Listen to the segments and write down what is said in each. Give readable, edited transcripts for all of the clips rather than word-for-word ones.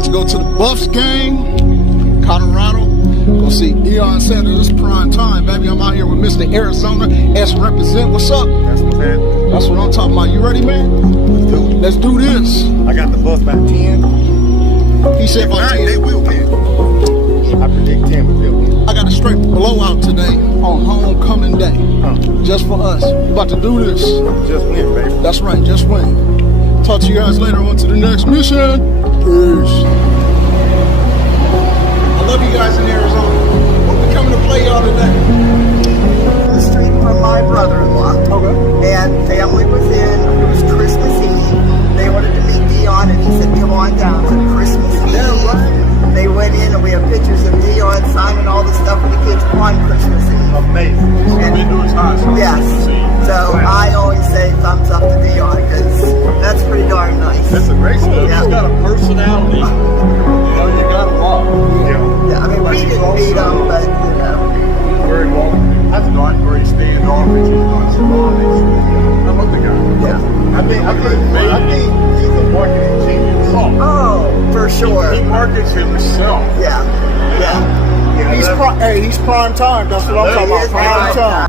about to go to the Buffs game, Colorado. Go see Deion Sanders. It's prime time, baby. I'm out here with Mr. Arizona S represent. What's up? That's what's happening. That's what I'm talking about. You ready, man? Let's do this. I got the Buffs by 10. He said by 10. They will win. I predict 10, but they'll win. I got a straight blowout today on homecoming day. Just for us. We about to do this. Just win, baby. That's right, just win. Talk to you guys later. On to the next mission. Peace. I love you guys in Arizona. We're coming to play y'all today. The street from my brother-in-law. Okay. And family was in. It was Christmas Eve. They wanted to meet Deion, and he said, "Come on down for Christmas Eve." Yeah, right. They went in, and we have pictures of Deion signing all the stuff for the kids on Christmas Eve. Amazing. And- Been doing his house. Yes. So I always say thumbs up to Deion because that's pretty darn nice. That's a great stuff. Yeah. He's got a personality. You know, you got to love. Yeah, I mean, we didn't beat them, but, you know. Very well. That's not very standoffish. He's not snobbish. I love the guy. Yeah. I think he's a marketing genius. Oh, for sure. He markets himself. Yeah. Yeah. He's prime time. That's what I'm talking about. Prime time.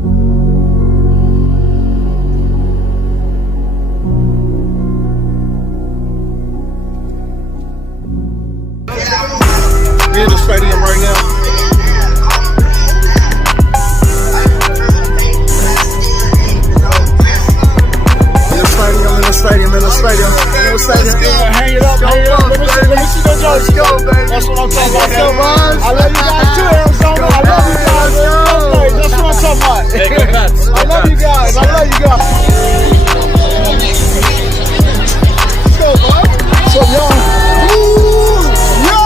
We're in the stadium right now. In the stadium. Hang it up, hang it up. Let me see the jersey. That's what I'm talking about. I love you guys too, Arizona. I love you guys. That's what I'm talking about. Hey, go nuts. I love you guys. I love you guys. Let's go, bud. What's up, y'all? Ooh, yo!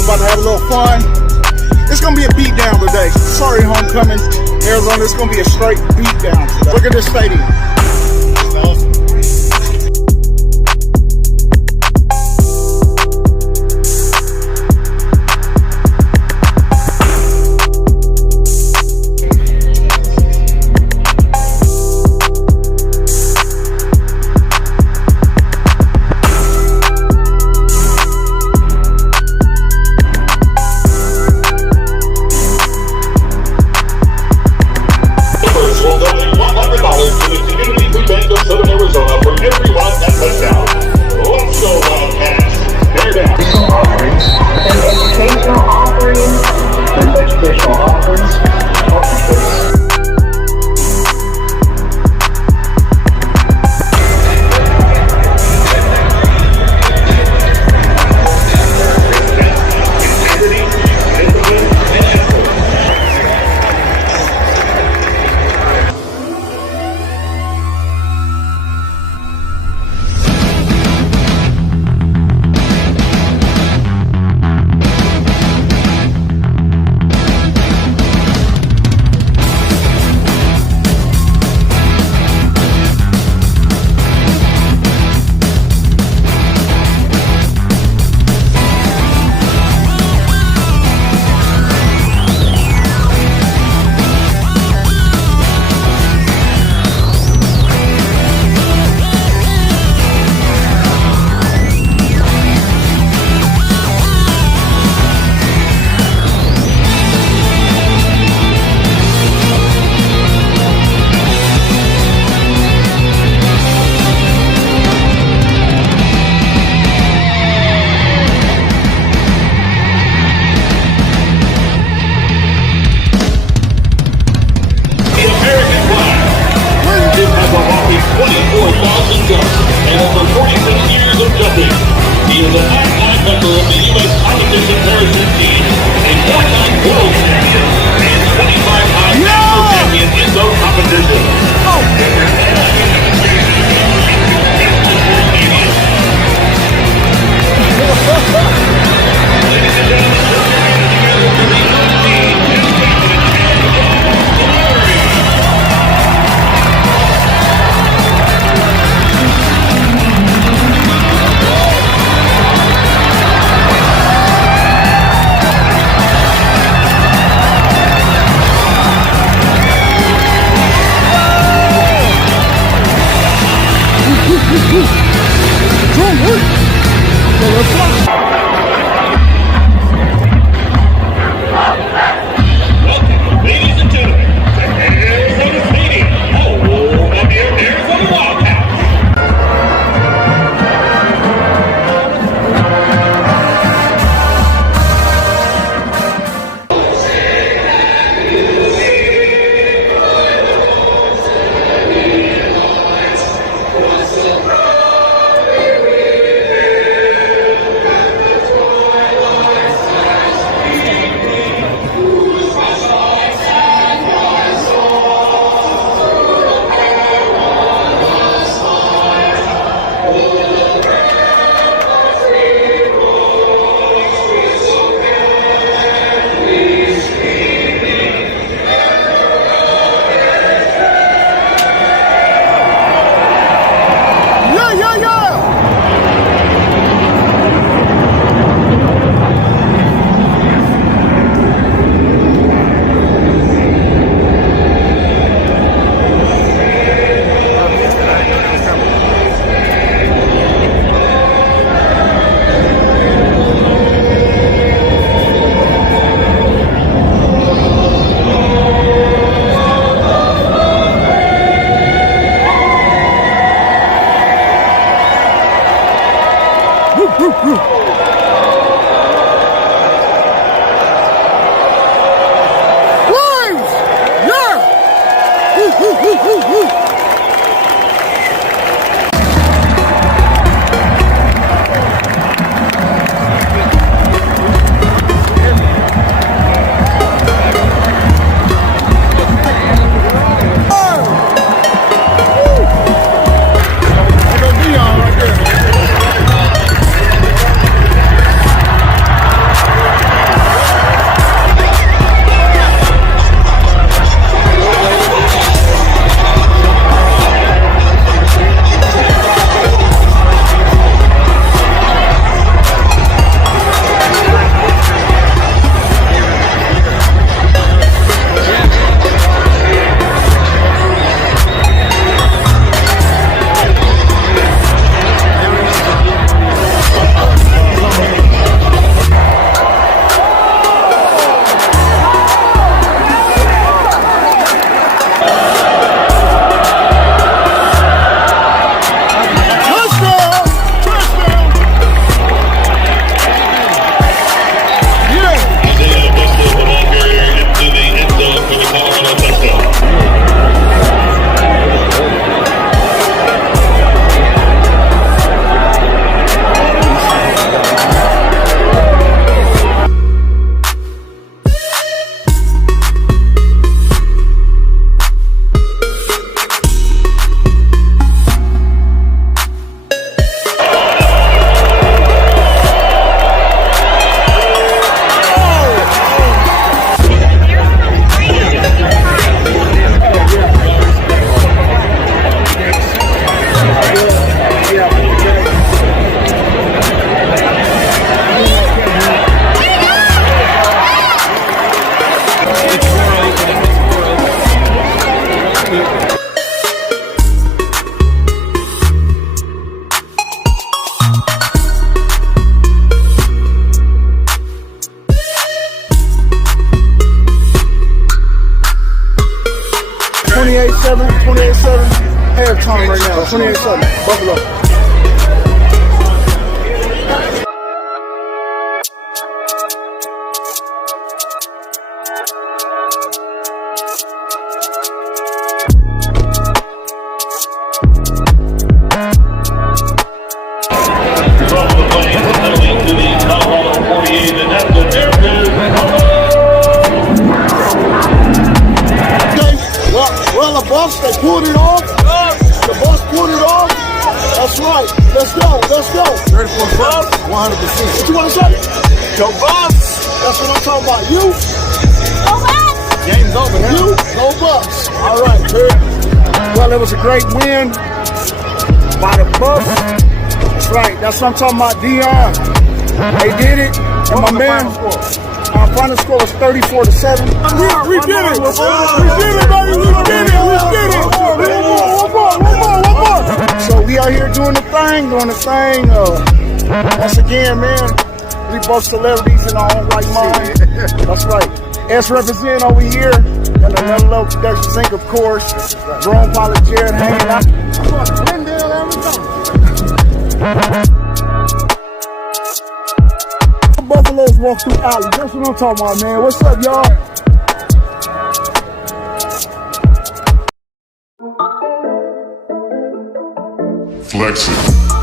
About to have a little fun. It's gonna be a beatdown today. Sorry, homecoming, Arizona. It's gonna be a straight beatdown today. Look at this stadium. It's awesome. $100 to the Ladies and gentlemen, to Arizona Stadium, home of the Arizona Wildcats. Halftime right now, 28-7, Buffalo. Well, the Bucks, they pulled it off. The Bucks pulled it off. That's right. Let's go. Let's go. Ready for the Bucks? 100%. What you want to say? Go Bucks. That's what I'm talking about. You? Go Bucks. Game's over. Huh? You? Go Bucks. All right, good. Well, it was a great win by the Bucks. That's right. That's what I'm talking about. Deion. They did it. And my man. Our final score was 34-7. We did it! We did it, baby! We did it! We did it! One more! So We out here doing the thing. Once again, man, we both celebrities in our own right mind. That's right. S represent over here. And another little production sync, of course. Drone pilot Jared hanging out. Glendale, Arizona. Buffaloes walk through alleys. That's what I'm talking about, man. What's up, y'all? Flex it.